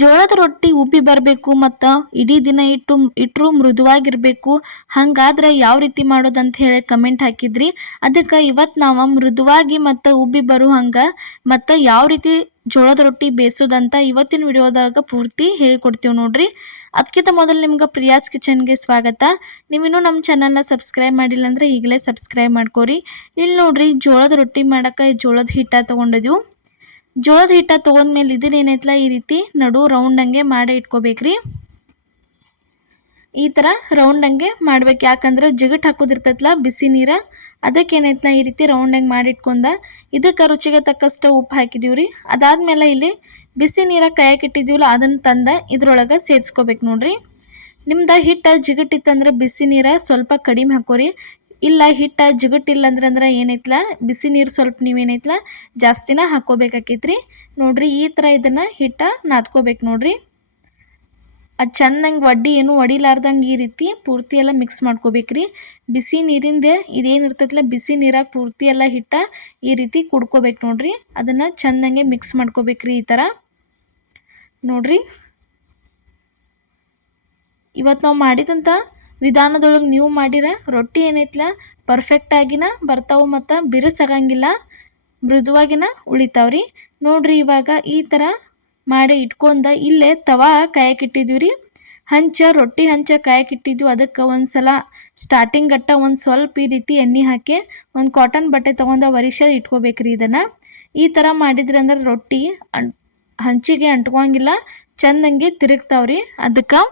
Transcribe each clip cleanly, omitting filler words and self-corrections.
ಜೋಳದ ರೊಟ್ಟಿ ಉಬ್ಬಿ ಬರಬೇಕು ಮತ್ತು ಇಡೀ ದಿನ ಇಟ್ಟರು ಮೃದುವಾಗಿರಬೇಕು. ಹಾಗಾದ್ರೆ ಯಾವ ರೀತಿ ಮಾಡೋದಂತ ಹೇಳಿ ಕಮೆಂಟ್ ಹಾಕಿದ್ರಿ. ಅದಕ್ಕೆ ಇವತ್ತು ನಾವು ಮೃದುವಾಗಿ ಮತ್ತು ಉಬ್ಬಿ ಬರೋ ಹಂಗೆ ಮತ್ತು ಯಾವ ರೀತಿ ಜೋಳದ ರೊಟ್ಟಿ ಬೇಯಿಸೋದಂತ ಇವತ್ತಿನ ವಿಡಿಯೋದಾಗ ಪೂರ್ತಿ ಹೇಳಿಕೊಡ್ತೀವಿ ನೋಡ್ರಿ. ಅದಕ್ಕಿಂತ ಮೊದಲು ನಿಮ್ಗೆ ಪ್ರಿಯಾಸ್ ಕಿಚನ್ಗೆ ಸ್ವಾಗತ. ನೀವಿನ್ನೂ ನಮ್ಮ ಚಾನಲ್ನ ಸಬ್ಸ್ಕ್ರೈಬ್ ಮಾಡಿಲ್ಲ ಅಂದರೆ ಈಗಲೇ ಸಬ್ಸ್ಕ್ರೈಬ್ ಮಾಡ್ಕೋರಿ. ಇಲ್ಲಿ ನೋಡ್ರಿ, ಜೋಳದ ರೊಟ್ಟಿ ಮಾಡೋಕ್ಕೆ ಜೋಳದ ಹಿಟ್ಟು ತೊಗೊಂಡಿದ್ವು. ಜೋಳದ ಹಿಟ್ಟ ತೊಗೊಂಡ್ಮೇಲೆ ಇದನ್ನೇನೈತಲ್ಲ ಈ ರೀತಿ ನಡು ರೌಂಡಂಗೆ ಮಾಡಿ ಇಟ್ಕೋಬೇಕ್ರಿ. ಈ ಥರ ರೌಂಡಂಗೆ ಮಾಡ್ಬೇಕು, ಯಾಕಂದ್ರೆ ಜಿಗಟ್ ಹಾಕೋದಿರ್ತೈತಲ್ಲ ಬಿಸಿ ನೀರ, ಅದಕ್ಕೇನೈತಲ್ಲ ಈ ರೀತಿ ರೌಂಡಂಗೆ ಮಾಡಿ ಇಟ್ಕೊಂಡ ಇದಕ್ಕೆ ರುಚಿಗೆ ತಕ್ಕಷ್ಟು ಉಪ್ಪು ಹಾಕಿದೀವ್ರಿ. ಅದಾದ್ಮೇಲೆ ಇಲ್ಲಿ ಬಿಸಿ ನೀರ ಕಾಯಕ್ಕೆ ಇಟ್ಟಿದ್ದೀವಲ್ಲ ಅದನ್ನು ತಂದ ಇದ್ರೊಳಗೆ ಸೇರಿಸ್ಕೋಬೇಕು ನೋಡ್ರಿ. ನಿಮ್ದು ಹಿಟ್ಟು ಜಿಗಟ್ಟಿತ್ತಂದ್ರೆ ಬಿಸಿ ನೀರ ಸ್ವಲ್ಪ ಕಡಿಮೆ ಹಾಕೋರಿ. ಇಲ್ಲ ಹಿಟ್ಟು ಜಿಗಟ್ಟಿಲ್ಲ ಅಂದ್ರೆ ಏನೈತಲ್ಲ ಬಿಸಿ ನೀರು ಸ್ವಲ್ಪ ನೀವೇನೈತಲ್ಲ ಜಾಸ್ತಿನ ಹಾಕ್ಕೋಬೇಕಾಕೈತ್ರಿ. ನೋಡ್ರಿ ಈ ಥರ ಇದನ್ನು ಹಿಟ್ಟು ನಾದ್ಕೋಬೇಕು ನೋಡ್ರಿ. ಅದು ಚೆಂದಂಗೆ ವಡ್ಡಿ ಏನು ಒಡಿಲಾರ್ದಂಗೆ ಈ ರೀತಿ ಪೂರ್ತಿ ಎಲ್ಲ ಮಿಕ್ಸ್ ಮಾಡ್ಕೋಬೇಕ್ರಿ. ಬಿಸಿ ನೀರಿಂದ ಇದೇನಿರ್ತೈತಲ್ಲ ಬಿಸಿ ನೀರಾಗ ಪೂರ್ತಿ ಎಲ್ಲ ಹಿಟ್ಟು ಈ ರೀತಿ ಕುಡ್ಕೋಬೇಕು ನೋಡ್ರಿ. ಅದನ್ನು ಚೆಂದಂಗೆ ಮಿಕ್ಸ್ ಮಾಡ್ಕೋಬೇಕ್ರಿ ಈ ಥರ ನೋಡ್ರಿ. ಇವತ್ತು ನಾವು ಮಾಡಿದಂಥ ವಿಧಾನದೊಳಗೆ ನೀವು ಮಾಡಿರ ರೊಟ್ಟಿ ಏನೈತಲ್ಲ ಪರ್ಫೆಕ್ಟಾಗಿನ ಬರ್ತಾವೆ ಮತ್ತು ಬಿರುಸಾಗಂಗಿಲ್ಲ, ಮೃದುವಾಗಿನ ಉಳಿತಾವ್ರಿ ನೋಡ್ರಿ. ಇವಾಗ ಈ ಥರ ಮಾಡಿ ಇಟ್ಕೊಂಡ ಇಲ್ಲೇ ತವಾ ಕಾಯಕ್ಕಿಟ್ಟಿದ್ವಿ ರೀ. ರೊಟ್ಟಿ ಹಂಚ ಕಾಯಕ್ಕಿಟ್ಟಿದ್ವಿ. ಅದಕ್ಕೆ ಒಂದು ಸಲ ಸ್ಟಾರ್ಟಿಂಗ್ ಗಟ್ಟ ಒಂದು ಸ್ವಲ್ಪ ಈ ರೀತಿ ಎಣ್ಣೆ ಹಾಕಿ ಒಂದು ಕಾಟನ್ ಬಟ್ಟೆ ತೊಗೊಂಡು ಒರಿಸ ಇಟ್ಕೋಬೇಕ್ರಿ. ಇದನ್ನು ಈ ಥರ ಮಾಡಿದ್ರಿ ಅಂದ್ರೆ ರೊಟ್ಟಿ ಹಂಚಿಗೆ ಅಂಟ್ಕೋಂಗಿಲ್ಲ, ಚೆಂದಂಗೆ ತಿರುಗ್ತಾವ್ರಿ. ಅದಕ್ಕೆ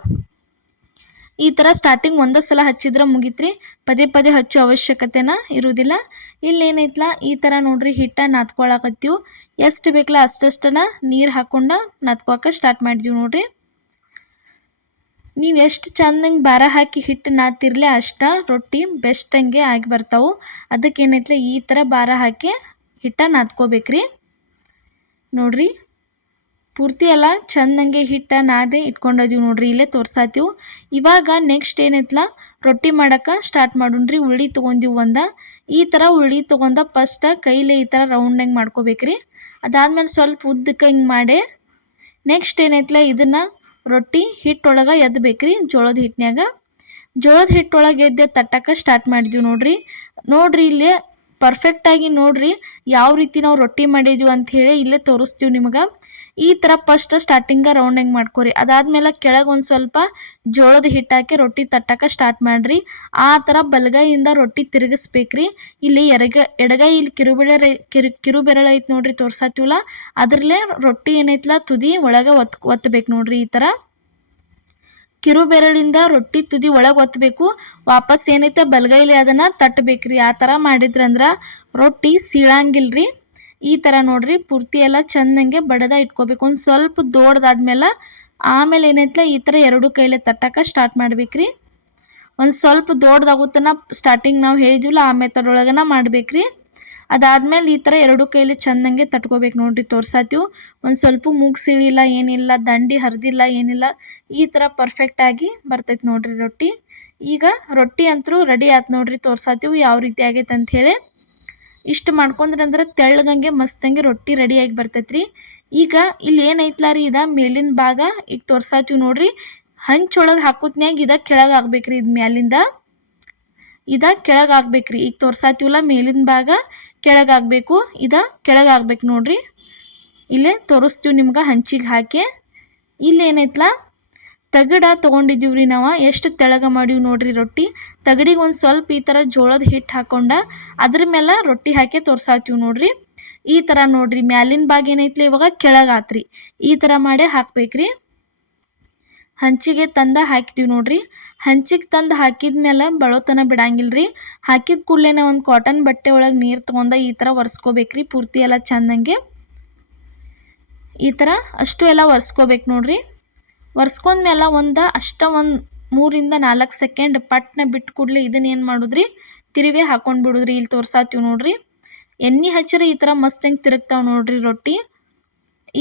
ಈ ಥರ ಸ್ಟಾರ್ಟಿಂಗ್ ಒಂದೇ ಸಲ ಹಚ್ಚಿದ್ರೆ ಮುಗಿತ್ರಿ, ಪದೇ ಪದೇ ಹಚ್ಚೋ ಅವಶ್ಯಕತೆನ ಇರೋದಿಲ್ಲ. ಇಲ್ಲೇನೈತಲ್ಲ ಈ ಥರ ನೋಡ್ರಿ ಹಿಟ್ಟು ನಾದ್ಕೊಳಕತ್ತೀವಿ. ಎಷ್ಟು ಬೇಕಲ್ಲ ಅಷ್ಟಷ್ಟನ್ನ ನೀರು ಹಾಕ್ಕೊಂಡು ನಾದ್ಕೊಳಕ್ಕೆ ಸ್ಟಾರ್ಟ್ ಮಾಡಿದ್ವಿ ನೋಡ್ರಿ. ನೀವು ಎಷ್ಟು ಚೆಂದಂಗೆ ಭಾರ ಹಾಕಿ ಹಿಟ್ಟು ನಾದ್ತಿರ್ಲಿ ಅಷ್ಟ ರೊಟ್ಟಿ ಬೆಸ್ಟಂಗೆ ಆಗಿ ಬರ್ತಾವೆ. ಅದಕ್ಕೆ ಏನೈತಲ್ಲ ಈ ಥರ ಭಾರ ಹಾಕಿ ಹಿಟ್ಟು ನಾದ್ಕೋಬೇಕ್ರಿ ನೋಡ್ರಿ. ಪೂರ್ತಿ ಎಲ್ಲ ಚೆಂದಂಗೆ ಹಿಟ್ಟು ನಾದೆ ಇಟ್ಕೊಂಡಿದ್ದೀವಿ ನೋಡ್ರಿ, ಇಲ್ಲೇ ತೋರ್ಸಾತೀವಿ. ಇವಾಗ ನೆಕ್ಸ್ಟ್ ಏನೈತಲ್ಲ ರೊಟ್ಟಿ ಮಾಡೋಕೆ ಸ್ಟಾರ್ಟ್ ಮಾಡೋಣ್ರಿ. ಉಳ್ಳಿ ತೊಗೊಂಡಿವಿ ಈ ಥರ ಉಳ್ಳಿ ತೊಗೊಂಡ ಫಸ್ಟ್ ಕೈಲೇ ಈ ಥರ ರೌಂಡಂಗೆ ಮಾಡ್ಕೋಬೇಕ್ರಿ. ಅದಾದ್ಮೇಲೆ ಸ್ವಲ್ಪ ಉದ್ದಕ್ಕೆ ಹಿಂಗೆ ಮಾಡಿ ನೆಕ್ಸ್ಟ್ ಏನೈತಲ್ಲ ಇದನ್ನು ರೊಟ್ಟಿ ಹಿಟ್ಟೊಳಗೆ ಎದ್ದಬೇಕ್ರಿ. ಜೋಳದ ಹಿಟ್ಟೊಳಗೆ ಎದ್ದು ತಟ್ಟಕ್ಕೆ ಸ್ಟಾರ್ಟ್ ಮಾಡಿದ್ವಿ ನೋಡ್ರಿ. ಇಲ್ಲೇ ಪರ್ಫೆಕ್ಟಾಗಿ ನೋಡ್ರಿ ಯಾವ ರೀತಿ ನಾವು ರೊಟ್ಟಿ ಮಾಡಿದ್ವಿ ಅಂಥೇಳಿ ಇಲ್ಲೇ ತೋರಿಸ್ತೀವಿ ನಿಮ್ಗೆ. ಈ ಥರ ಫಸ್ಟ್ ಸ್ಟಾರ್ಟಿಂಗ ರೌಂಡಂಗೆ ಮಾಡ್ಕೊರಿ. ಅದಾದ್ಮೇಲೆ ಕೆಳಗೆ ಒಂದು ಸ್ವಲ್ಪ ಜೋಳದ ಹಿಟ್ಟು ಹಾಕಿ ರೊಟ್ಟಿ ತಟ್ಟಕ್ಕೆ ಸ್ಟಾರ್ಟ್ ಮಾಡಿರಿ. ಆ ಥರ ಬಲಗೈಯಿಂದ ರೊಟ್ಟಿ ತಿರುಗಿಸ್ಬೇಕ್ರಿ. ಇಲ್ಲಿ ಎಡಗೈ ಇಲ್ಲಿ ಕಿರುಬೆರಳು ಐತೆ ನೋಡ್ರಿ, ತೋರ್ಸಾತೀವಲ್ಲ ಅದರಲ್ಲೇ ರೊಟ್ಟಿ ಏನೈತಲ್ಲ ತುದಿ ಒಳಗೆ ಒತ್ತಬೇಕು ನೋಡ್ರಿ. ಈ ಥರ ಕಿರುಬೆರಳಿಂದ ರೊಟ್ಟಿ ತುದಿ ಒಳಗೆ ಒತ್ತಬೇಕು. ವಾಪಸ್ ಏನೈತೆ ಬಲಗೈಲಿ ಅದನ್ನು ತಟ್ಟಬೇಕ್ರಿ. ಆ ಥರ ಮಾಡಿದ್ರಂದ್ರೆ ರೊಟ್ಟಿ ಸೀಳಂಗಿಲ್ರಿ. ಈ ಥರ ನೋಡ್ರಿ ಪೂರ್ತಿ ಎಲ್ಲ ಚೆಂದಂಗೆ ಬಡದ ಇಟ್ಕೋಬೇಕು. ಒಂದು ಸ್ವಲ್ಪ ದೊಡ್ಡದಾದ್ಮೇಲೆ ಆಮೇಲೆ ಏನೈತಲ್ಲ ಈ ಥರ ಎರಡು ಕೈಲೇ ತಟ್ಟಕ್ಕೆ ಸ್ಟಾರ್ಟ್ ಮಾಡ್ಬೇಕ್ರಿ. ಒಂದು ಸ್ವಲ್ಪ ದೊಡ್ಡದಾಗುತ್ತನ ಸ್ಟಾರ್ಟಿಂಗ್ ನಾವು ಹೇಳಿದ್ವಿಲ್ಲ ಆ ಮೆಥಡೊಳಗನ ಮಾಡ್ಬೇಕ್ರಿ. ಅದಾದ್ಮೇಲೆ ಈ ಥರ ಎರಡು ಕೈಲಿ ಚೆಂದಂಗೆ ತಟ್ಕೋಬೇಕು ನೋಡ್ರಿ, ತೋರ್ಸಾತೀವಿ. ಒಂದು ಸ್ವಲ್ಪ ಮೂಗು ಸಿಳಿಲ್ಲ ಏನಿಲ್ಲ, ದಂಡಿ ಹರಿದಿಲ್ಲ ಏನಿಲ್ಲ, ಈ ಥರ ಪರ್ಫೆಕ್ಟಾಗಿ ಬರ್ತೈತೆ ನೋಡ್ರಿ ರೊಟ್ಟಿ. ಈಗ ರೊಟ್ಟಿ ಅಂತೂ ರೆಡಿ ಆಯ್ತು ನೋಡ್ರಿ, ತೋರ್ಸಾತೀವಿ ಯಾವ ರೀತಿ ಆಗೈತೆ ಅಂಥೇಳಿ. ಇಷ್ಟು ಮಾಡ್ಕೊಂಡ್ರಂದ್ರೆ ತೆಳ್ಳಗಂಗೆ ಮಸ್ತಂಗೆ ರೊಟ್ಟಿ ರೆಡಿಯಾಗಿ ಬರ್ತೈತ್ರಿ. ಈಗ ಇಲ್ಲಿ ಏನೈತ್ಲ ರೀ ಇದ ಮೇಲಿನ ಭಾಗ ಈಗ ತೋರ್ಸಾತೀವಿ ನೋಡ್ರಿ. ಹಂಚೊಳಗೆ ಹಾಕೋತ್ನ್ಯಾಗ ಇದ ಕೆಳಗೆ ಆಗ್ಬೇಕ್ರಿ. ಇದು ಮ್ಯಾಲಿಂದ ಇದ ಕೆಳಗೆ ಆಗ್ಬೇಕ್ರಿ. ಈಗ ತೋರ್ಸಾತೀವಲ್ಲ ಮೇಲಿನ ಭಾಗ ಕೆಳಗೆ ಆಗಬೇಕು, ಇದ ಕೆಳಗೆ ಆಗ್ಬೇಕು ನೋಡ್ರಿ. ಇಲ್ಲೇ ತೋರಿಸ್ತೀವಿ ನಿಮ್ಗೆ ಹಂಚಿಗೆ ಹಾಕಿ. ಇಲ್ಲಿ ಏನೈತ್ಲ ತಗಡ ತೊಗೊಂಡಿದ್ದೀವ್ರಿ ನಾವು. ಎಷ್ಟು ತೆಳಗ ಮಾಡೀವಿ ನೋಡ್ರಿ ರೊಟ್ಟಿ. ತಗಡಿಗೆ ಒಂದು ಸ್ವಲ್ಪ ಈ ಥರ ಜೋಳದ ಹಿಟ್ಟು ಹಾಕ್ಕೊಂಡು ಅದ್ರ ಮೇಲೆ ರೊಟ್ಟಿ ಹಾಕಿ ತೋರ್ಸಾತೀವಿ ನೋಡ್ರಿ. ಈ ಥರ ನೋಡ್ರಿ ಮ್ಯಾಲಿನ ಭಾಗ ಏನೈತ್ಲಿ ಇವಾಗ ಕೆಳಗೆ ಆತ್ರಿ. ಈ ಥರ ಮಾಡೇ ಹಾಕ್ಬೇಕ್ರಿ. ಹಂಚಿಗೆ ತಂದ ಹಾಕಿದೀವಿ ನೋಡ್ರಿ. ಹಂಚಿಗೆ ತಂದು ಹಾಕಿದ್ಮೇಲೆ ಬಳೋತನ ಬಿಡಂಗಿಲ್ರಿ. ಹಾಕಿದ ಕೂಡಲೇ ಒಂದು ಕಾಟನ್ ಬಟ್ಟೆ ಒಳಗೆ ನೀರು ತೊಗೊಂಡು ಈ ಥರ ಒರೆಸ್ಕೋಬೇಕ್ರಿ. ಪೂರ್ತಿ ಎಲ್ಲ ಚೆಂದಂಗೆ ಈ ಥರ ಅಷ್ಟು ಎಲ್ಲ ಒರೆಸ್ಕೋಬೇಕು ನೋಡ್ರಿ. ಒರೆಸ್ಕೊಂಡ್ಮೇಲೆ ಒಂದು 3 ಇಂದ 4 ಸೆಕೆಂಡ್ ಪಟ್ನ ಬಿಟ್ಟು ಕೂಡಲೇ ಇದನ್ನೇನು ಮಾಡೋದ್ರಿ ತಿರುವೆ ಹಾಕೊಂಡು ಬಿಡೋದ್ರಿ. ಇಲ್ಲಿ ತೋರ್ಸಾತೀವಿ ನೋಡ್ರಿ. ಎಣ್ಣೆ ಹಚ್ಚಿರಿ ಈ ಥರ ಮಸ್ತಂಗೆ ತಿರುಗ್ತಾವೆ ನೋಡ್ರಿ ರೊಟ್ಟಿ.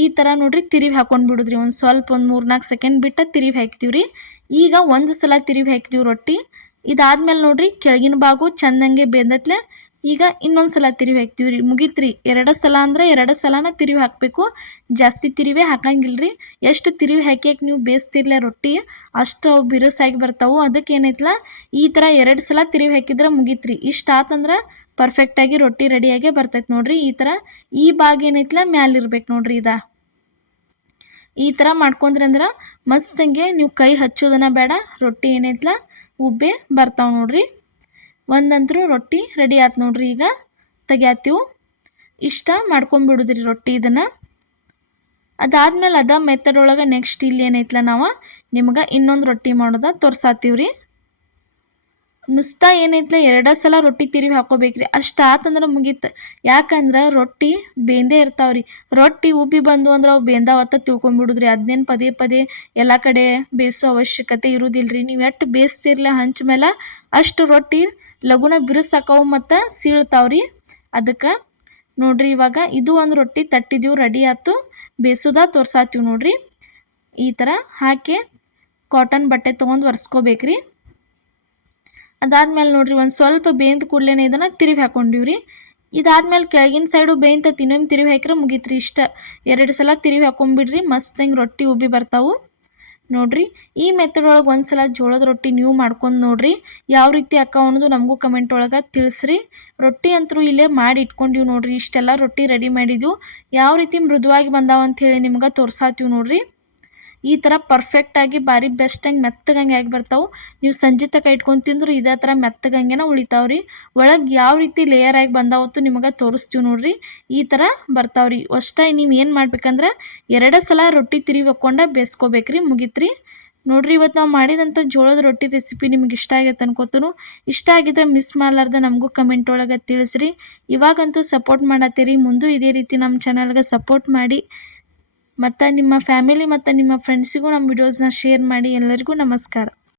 ಈ ಥರ ನೋಡ್ರಿ ತಿರುವಿ ಹಾಕೊಂಡು ಬಿಡೋದ್ರಿ. ಒಂದು ಸ್ವಲ್ಪ 3-4 ಸೆಕೆಂಡ್ ಬಿಟ್ಟು ತಿರುವಿ ಹಾಕ್ತೀವಿ ರೀ. ಈಗ ಒಂದು ಸಲ ತಿರುವಿ ಹಾಕಿದೀವಿ ರೊಟ್ಟಿ. ಇದಾದ್ಮೇಲೆ ನೋಡ್ರಿ ಕೆಳಗಿನ ಭಾಗ ಚೆಂದಂಗೆ ಬೆಂದತ್ಲೆ ಈಗ ಇನ್ನೊಂದು ಸಲ ತಿರುವಿ ಹಾಕ್ತೀವಿ ರೀ, ಮುಗೀತು ರೀ. 2 ಸಲ ಅಂದ್ರೆ 2 ಸಲನ ತಿರುವಿ ಹಾಕಬೇಕು, ಜಾಸ್ತಿ ತಿರುವಿ ಹಾಕಂಗಿಲ್ಲ ರೀ. ಎಷ್ಟು ತಿರುವಿ ಹಾಕಿ ನೀವು ಬೇಯಿಸ್ತಿರ್ಲ ರೊಟ್ಟಿ ಅಷ್ಟು ಅವು ಬಿರುಸಾಗಿ ಬರ್ತಾವೆ. ಅದಕ್ಕೆ ಏನೈತಲ್ಲ ಈ ಥರ 2 ಸಲ ತಿರುವಿ ಹಾಕಿದ್ರೆ ಮುಗೀತು ರೀ. ಇಷ್ಟು ಆತಂದ್ರೆ ಪರ್ಫೆಕ್ಟಾಗಿ ರೊಟ್ಟಿ ರೆಡಿಯಾಗೇ ಬರ್ತೈತೆ ನೋಡಿರಿ. ಈ ಥರ ಈ ಭಾಗ ಏನೈತಲ್ಲ ಮ್ಯಾಲಿರ್ಬೇಕು ನೋಡಿರಿ. ಈ ಥರ ಮಾಡ್ಕೊಂಡ್ರಿ ಅಂದ್ರೆ ಮಸ್ತಂಗೆ ನೀವು ಕೈ ಹಚ್ಚೋದನ್ನ ಬೇಡ, ರೊಟ್ಟಿ ಏನೈತಲ್ಲ ಉಬ್ಬೆ ಬರ್ತಾವೆ ನೋಡಿರಿ. ಒಂದಂತರೂ ರೊಟ್ಟಿ ರೆಡಿ ಆಯ್ತು ನೋಡಿರಿ. ಈಗ ತೆಗ್ಯಾತೀವಿ. ಇಷ್ಟ ಮಾಡ್ಕೊಂಬಿಡುದ್ರಿ ರೊಟ್ಟಿ ಇದನ್ನು. ಅದಾದ್ಮೇಲೆ ಅದ ಮೆಥಡ್ ಒಳಗೆ ನೆಕ್ಸ್ಟ್ ಇಲ್ಲಿ ಏನೈತಲ್ಲ ನಾವು ನಿಮ್ಗೆ ಇನ್ನೊಂದು ರೊಟ್ಟಿ ಮಾಡೋದ ತೋರ್ಸಾತೀವಿ ರೀ. ನುಸ್ತಾ ಏನೈತಲ್ಲ 2 ಸಲ ರೊಟ್ಟಿ ತಿರುವಿ ಹಾಕೋಬೇಕ್ರಿ. ಅಷ್ಟು ಆತಂದ್ರೆ ಮುಗೀತು. ಯಾಕಂದ್ರೆ ರೊಟ್ಟಿ ಬೇಂದೇ ಇರ್ತಾವ್ರಿ. ರೊಟ್ಟಿ ಉಬ್ಬಿ ಬಂದು ಅಂದ್ರೆ ಅವು ಬೇಂದಾವತ್ತ ತಿಳ್ಕೊಂಬಿಡುದ್ರಿ. ಅದನ್ನೇನು ಪದೇ ಪದೇ ಎಲ್ಲ ಕಡೆ ಬೇಯಿಸೋ ಅವಶ್ಯಕತೆ ಇರೋದಿಲ್ಲ ರೀ. ನೀವು ಎಷ್ಟು ಬೇಯಿಸ್ತಿರ್ಲ ಹಂಚ ಮೇಲೆ ಅಷ್ಟು ರೊಟ್ಟಿ ಲಘುನ ಬಿರುಸಾಕವು ಮತ್ತು ಸೀಳ್ತಾವ್ರಿ. ಅದಕ್ಕೆ ನೋಡ್ರಿ ಇವಾಗ ಇದು ಒಂದು ರೊಟ್ಟಿ ತಟ್ಟಿದ್ದೀವಿ, ರೆಡಿ ಆಯ್ತು. ಬೇಯಿಸೋದ ತೋರ್ಸಾತೀವಿ ನೋಡ್ರಿ. ಈ ಥರ ಹಾಕಿ ಕಾಟನ್ ಬಟ್ಟೆ ತೊಗೊಂಡು ಒರೆಸ್ಕೋಬೇಕ್ರಿ. ಅದಾದ್ಮೇಲೆ ನೋಡ್ರಿ ಒಂದು ಸ್ವಲ್ಪ ಬೇಯ್ದ ಕೂಡಲೇ ಇದನ್ನು ತಿರುವಿ ಹಾಕ್ಕೊಂಡಿವಿ ರೀ. ಇದಾದ್ಮೇಲೆ ಕೆಳಗಿನ ಸೈಡು ಬೇಯ್ತೈತಿ, ಇನ್ನೊಮ್ಮೆ ತಿರುವಿ ಹಾಕಿದ್ರೆ ಮುಗೀತು ರೀ. ಇಷ್ಟ 2 ಸಲ ತಿರುವಿ ಹಾಕೊಂಡ್ಬಿಡ್ರಿ, ಮಸ್ತ್ ಹಿಂಗೆ ರೊಟ್ಟಿ ಉಬ್ಬಿ ಬರ್ತಾವೆ ನೋಡ್ರಿ. ಈ ಮೆಥಡ್ ಒಳಗೆ ಒಂದು ಸಲ ಜೋಳದ ರೊಟ್ಟಿ ನೀವು ಮಾಡ್ಕೊಂಡು ನೋಡ್ರಿ, ಯಾವ ರೀತಿ ಅಕ್ಕ ಅನ್ನೋದು ನಮಗೂ ಕಮೆಂಟ್ ಒಳಗೆ ತಿಳಿಸ್ರಿ. ರೊಟ್ಟಿ ಅಂತರೂ ಇಲ್ಲೇ ಮಾಡಿ ಇಟ್ಕೊಂಡಿವಿ ನೋಡ್ರಿ. ಇಷ್ಟೆಲ್ಲ ರೊಟ್ಟಿ ರೆಡಿ ಮಾಡಿದ್ವು, ಯಾವ ರೀತಿ ಮೃದುವಾಗಿ ಬಂದಾವ ಅಂಥೇಳಿ ನಿಮ್ಗೆ ತೋರ್ಸಾತೀವಿ ನೋಡ್ರಿ. ಈ ಥರ ಪರ್ಫೆಕ್ಟಾಗಿ ಭಾರಿ ಬೆಸ್ಟಂಗೆ ಮೆತ್ತಗಂಗೆ ಆಗಿ ಬರ್ತಾವೆ. ನೀವು ಸಂಜೆ ತನಕ ಇಟ್ಕೊಂಡು ತಿಂದ್ರು ಇದೇ ಥರ ಮೆತ್ತಗಂಗೆನ ಉಳಿತಾವ್ರಿ. ಒಳಗೆ ಯಾವ ರೀತಿ ಲೇಯರ್ ಆಗಿ ಬಂದಾವತ್ತು ನಿಮಗೆ ತೋರಿಸ್ತೀವಿ ನೋಡ್ರಿ. ಈ ಥರ ಬರ್ತಾವ್ರಿ. ಅಷ್ಟೇ ನೀವು ಏನು ಮಾಡ್ಬೇಕಂದ್ರೆ 2 ಸಲ ರೊಟ್ಟಿ ತಿರುವಿ ಹಾಕ್ಕೊಂಡು ಬೇಯಿಸ್ಕೋಬೇಕ್ರಿ, ಮುಗೀತ್ರಿ. ನೋಡ್ರಿ ಇವತ್ತು ನಾವು ಮಾಡಿದಂಥ ಜೋಳದ ರೊಟ್ಟಿ ರೆಸಿಪಿ ನಿಮ್ಗೆ ಇಷ್ಟ ಆಗೈತೆ ಅನ್ಕೋತನು. ಇಷ್ಟ ಆಗಿದ್ರೆ ಮಿಸ್ ಮಾಡಲಾರ್ದೆ ನಮಗೂ ಕಮೆಂಟ್ ಒಳಗೆ ತಿಳಿಸ್ರಿ. ಇವಾಗಂತೂ ಸಪೋರ್ಟ್ ಮಾಡತ್ತೀರಿ, ಮುಂದೂ ಇದೇ ರೀತಿ ನಮ್ಮ ಚಾನಲ್ಗೆ ಸಪೋರ್ಟ್ ಮಾಡಿ ಮತ್ತು ನಿಮ್ಮ ಫ್ಯಾಮಿಲಿ ಮತ್ತು ನಿಮ್ಮ ಫ್ರೆಂಡ್ಸಿಗೂ ನಮ್ಮ ವಿಡಿಯೋಸ್ನ ಶೇರ್ ಮಾಡಿ. ಎಲ್ಲರಿಗೂ ನಮಸ್ಕಾರ.